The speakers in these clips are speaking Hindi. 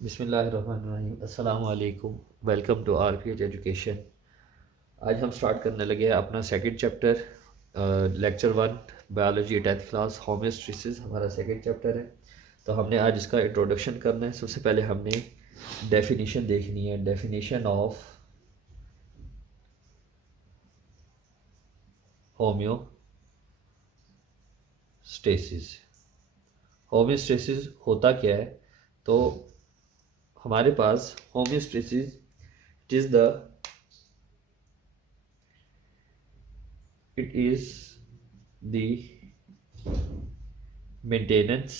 बिस्मिल्लाहिर्रहमानिर्रहीम। अस्सलाम वालेकुम। Welcome to RPH education. आज हम स्टार्ट करने लगे हैं अपना second chapter, lecture 1 biology 10th class homeostasis हमारा सेकंड चैप्टर है। तो हमने आज इसका इंट्रोडक्शन करना है। सबसे पहले हमने डेफिनेशन देखनी है। Definition of homeostasis. होम्योस्टेसिस होता क्या है? तो हमारे पास homeostasis it is the maintenance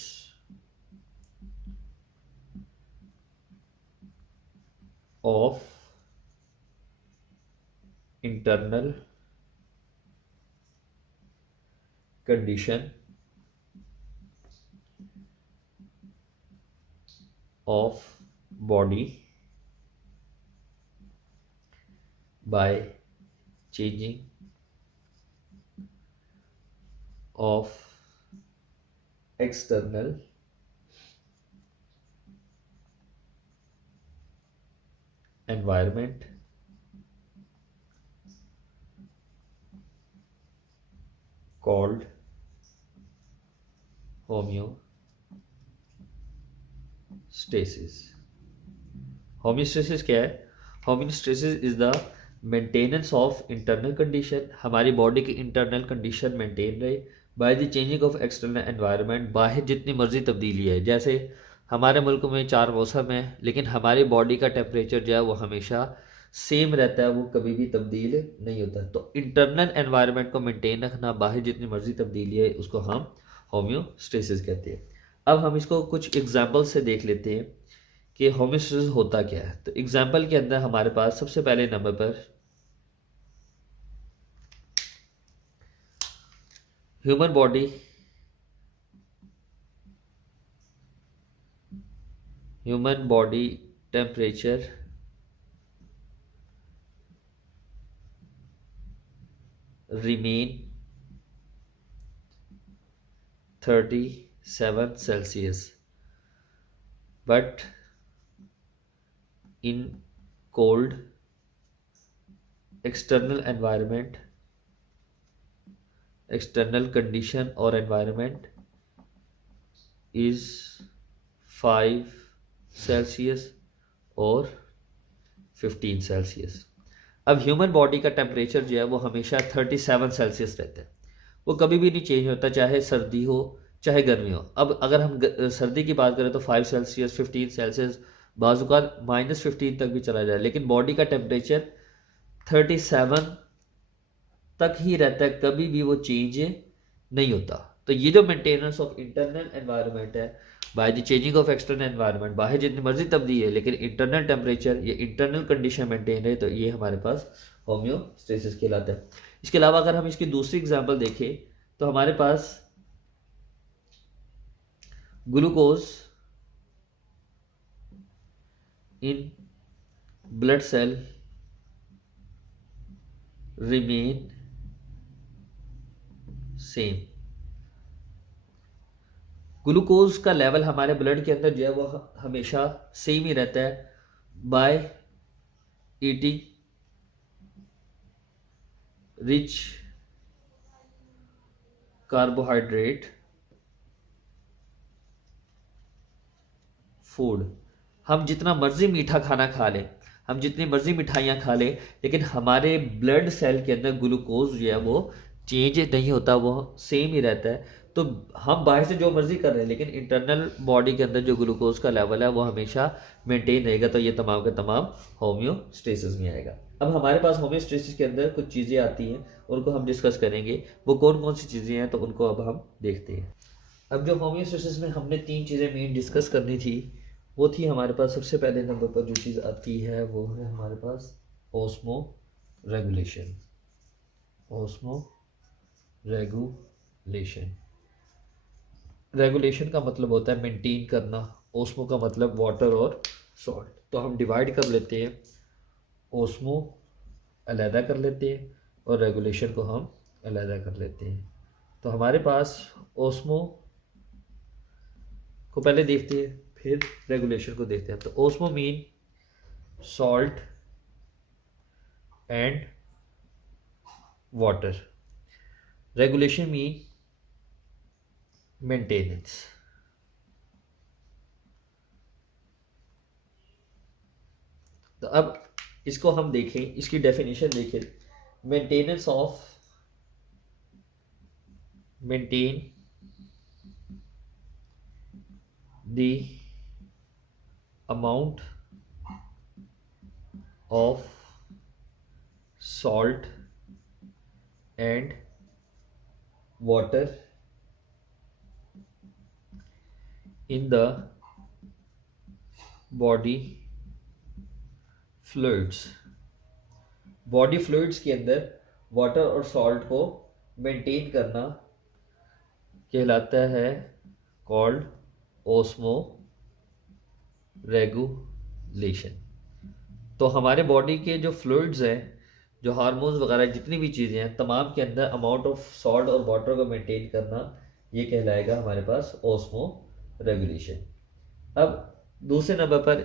of internal condition of body by changing of external environment called homeostasis। Homeostasis क्या है? Homeostasis is the maintenance of internal condition. हमारी बॉडी की इंटरनल कंडीशन मेंटेन रहे by the changing of external environment. बाहर जितनी मर्जी तब्दीली है, जैसे हमारे मुल्क में 4 मौसम है, लेकिन हमारी बॉडी का टेम्परेचर जो है वो हमेशा सेम रहता है, वो कभी भी तब्दील नहीं होता। तो इंटरनल एनवायरनमेंट को मेंटेन रखना, बाहर जितनी मर्जी तब्दीली है, उसको हम होम्योस्टेसिस कहते हैं। अब हम इसको कुछ एग्जाम्पल से देख लेते हैं कि होम्योस्टेसिस होता क्या है। तो एग्जाम्पल के अंदर हमारे पास सबसे पहले नंबर पर human body temperature remain 37 Celsius, but in cold external condition और एनवायरनमेंट इज 5 सेल्सियस और 15 सेल्सियस। अब ह्यूमन बॉडी का टेम्परेचर जो है वो हमेशा 37 सेल्सियस रहता है, वो कभी भी नहीं चेंज होता, चाहे सर्दी हो चाहे गर्मी हो। अब अगर हम सर्दी की बात करें तो 5 सेल्सियस 15 सेल्सियस, बाज़ुकात -15 तक भी चला जाए, लेकिन बॉडी का टेम्परेचर 37 तक ही रहता है, कभी भी वो चेंज नहीं होता। तो ये जो मेंटेनेंस ऑफ इंटरनल एनवायरनमेंट है by the changing of external environment, बाहर जितनी मर्जी तब्दीली है लेकिन इंटरनल टेम्परेचर ये इंटरनल कंडीशन मेंटेन है, तो ये हमारे पास होम्योस्टेसिस कहलाता है। इसके अलावा अगर हम इसकी दूसरी एग्जांपल देखें तो हमारे पास glucose in blood cell remain same. Glucose का लेवल हमारे ब्लड के अंदर जो है वो हमेशा सेम ही रहता है by eating rich carbohydrate food. हम जितना मर्जी मीठा खाना खा लें, हम जितनी मर्जी मिठाइयाँ खा लें, लेकिन हमारे ब्लड सेल के अंदर ग्लूकोज जो है वो चेंज नहीं होता, वो सेम ही रहता है। तो हम बाहर से जो मर्जी कर रहे हैं, लेकिन इंटरनल बॉडी के अंदर जो ग्लूकोज का लेवल है वो हमेशा मेंटेन रहेगा। तो ये तमाम का तमाम होम्योस्टेसिस में आएगा। अब हमारे पास होम्योस्टेसिस के अंदर कुछ चीज़ें आती हैं, उनको हम डिस्कस करेंगे। वो कौन कौन सी चीज़ें हैं, तो उनको अब हम देखते हैं। अब जो होम्योस्टेसिस में हमने 3 चीज़ें मेन डिस्कस करनी थी, वो थी हमारे पास सबसे पहले नंबर पर जो चीज़ आती है वो है हमारे पास osmoregulation. Osmoregulation, regulation का मतलब होता है मेंटेन करना, ओस्मो का मतलब वाटर और सॉल्ट। तो हम डिवाइड कर लेते हैं, ओस्मो अलहदा कर लेते हैं और रेगुलेशन को हम अलहदा कर लेते हैं। तो हमारे पास ओस्मो को पहले देखते हैं, फिर रेगुलेशन को देखते हैं। तो osmo mean salt and water, regulation mean maintenance. तो अब इसको हम देखें, इसकी डेफिनेशन देखें। Maintenance of, maintain the amount of salt and water in the body fluids, body fluids के अंदर वाटर और सॉल्ट को मेंटेन करना कहलाता है कॉल्ड ओस्मो रेगुलेशन। तो हमारे बॉडी के जो फ्लूइड्स हैं, जो हार्मोन्स वगैरह जितनी भी चीज़ें हैं, तमाम के अंदर अमाउंट ऑफ सॉल्ट और वाटर को मेंटेन करना, ये कहलाएगा हमारे पास ओस्मो रेगुलेशन। अब दूसरे नंबर पर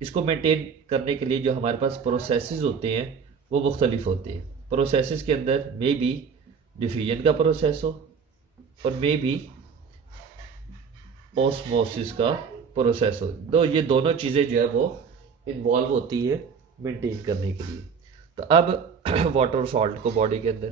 इसको मेंटेन करने के लिए जो हमारे पास प्रोसेसेस होते हैं वो मुख्तलिफ होते हैं। प्रोसेसेस के अंदर मे बी डिफ्यूजन का प्रोसेस हो और मे बी ऑस्मोसिस का प्रोसेस हो। तो ये दोनों चीज़ें जो है वो इन्वॉल्व होती है मेंटेन करने के लिए। तो अब वाटर और सॉल्ट को बॉडी के अंदर,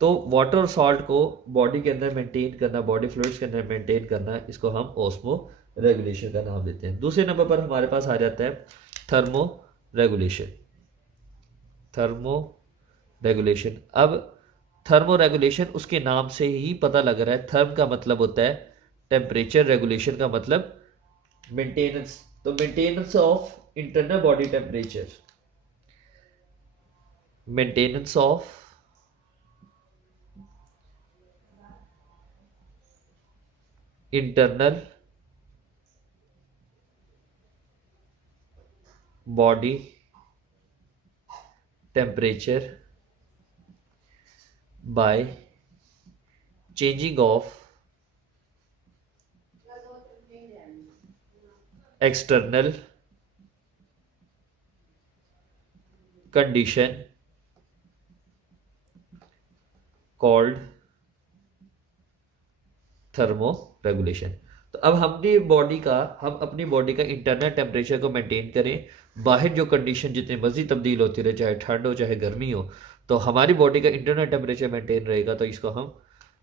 तो वाटर और सॉल्ट को बॉडी के अंदर मेंटेन करना, बॉडी फ्लूइड्स के अंदर मेंटेन करना, इसको हम ओस्मो रेगुलेशन का नाम देते हैं। दूसरे नंबर पर हमारे पास आ जाता है थर्मो रेगुलेशन। थर्मो रेगुलेशन, अब थर्मो रेगुलेशन उसके नाम से ही पता लग रहा है। थर्म का मतलब होता है टेम्परेचर, रेगुलेशन का मतलब मेंटेनेंस। तो maintenance of internal body temperature, maintenance of internal body temperature by changing of external condition called thermo regulation. तो अब हमने बॉडी का, हम अपनी बॉडी का इंटरनल टेम्परेचर को मेंटेन करें, बाहर जो कंडीशन जितनी मर्जी तब्दील होती रहे, चाहे ठंड हो चाहे गर्मी हो, तो हमारी बॉडी का इंटरनल टेम्परेचर मेंटेन रहेगा, तो इसको हम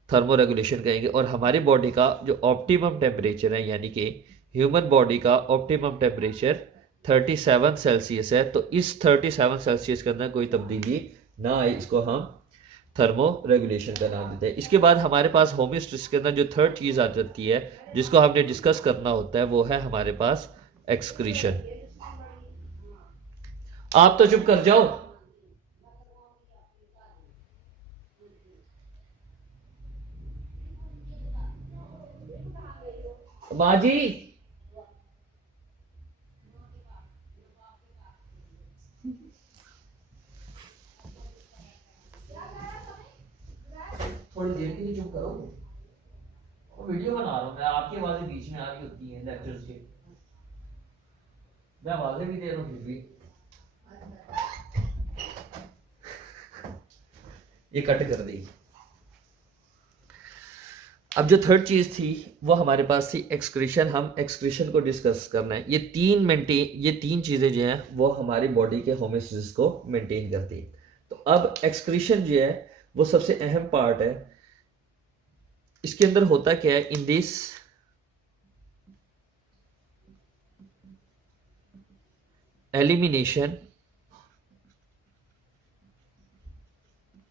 थर्मो रेगुलेशन कहेंगे। और हमारी बॉडी का जो ऑप्टिमम टेम्परेचर है, यानी कि ह्यूमन बॉडी का ऑप्टिमम टेम्परेचर 37 सेल्सियस है, तो इस 37 सेल्सियस के अंदर कोई तब्दीली ना आए, इसको हम थर्मो रेगुलेशन का नाम देते हैं। इसके बाद हमारे पास होमियोस्टेसिस के अंदर जो थर्ड चीज़ आ जाती है जिसको हमने डिस्कस करना होता है, वो है हमारे पास एक्सक्रीशन। आप तो चुप कर जाओ। माँ जी, थोड़ी देर के लिए चुप करो, वो वीडियो बना रहा हूँ मैं, आपकी आवाजें बीच में आ रही होती हैं लेक्चर्स के, मैं आवाजें भी दे रहा हूँ फिर भी। ये कट कर दी। अब जो थर्ड चीज थी वो हमारे पास थी एक्सक्रीशन। हम एक्सक्रीशन को डिस्कस करना है। ये तीन चीजें जो हैं वो हमारी बॉडी के होमियोस्टेसिस को मेंटेन करती है। तो अब एक्सक्रीशन जो है वो सबसे अहम पार्ट है। इसके अंदर होता क्या है, in this elimination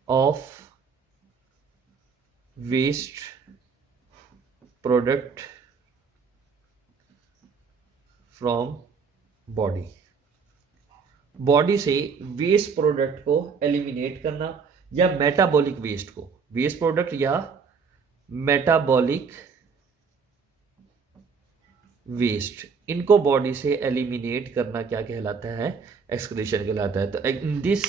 of waste product from body, body से वेस्ट प्रोडक्ट को एलिमिनेट करना, या मेटाबॉलिक वेस्ट को, वेस्ट प्रोडक्ट या मेटाबॉलिक वेस्ट, इनको बॉडी से एलिमिनेट करना क्या कहलाता है, एक्सक्रीशन कहलाता है। तो इन दिस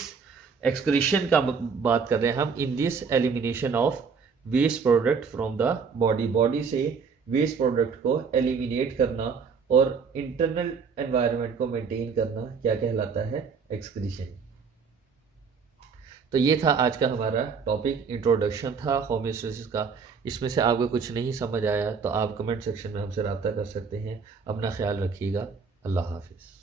एक्सक्रीशन का बात कर रहे हैं हम, in this elimination of waste product from the body, body से वेस्ट प्रोडक्ट को एलिमिनेट करना और इंटरनल एनवायरनमेंट को मेंटेन करना क्या कहलाता है? एक्सक्रीशन। तो ये था आज का हमारा टॉपिक, इंट्रोडक्शन था होम्योस्टेसिस का। इसमें से आपको कुछ नहीं समझ आया तो आप कमेंट सेक्शन में हमसे रब्ता कर सकते हैं। अपना ख्याल रखिएगा। अल्लाह हाफिज़।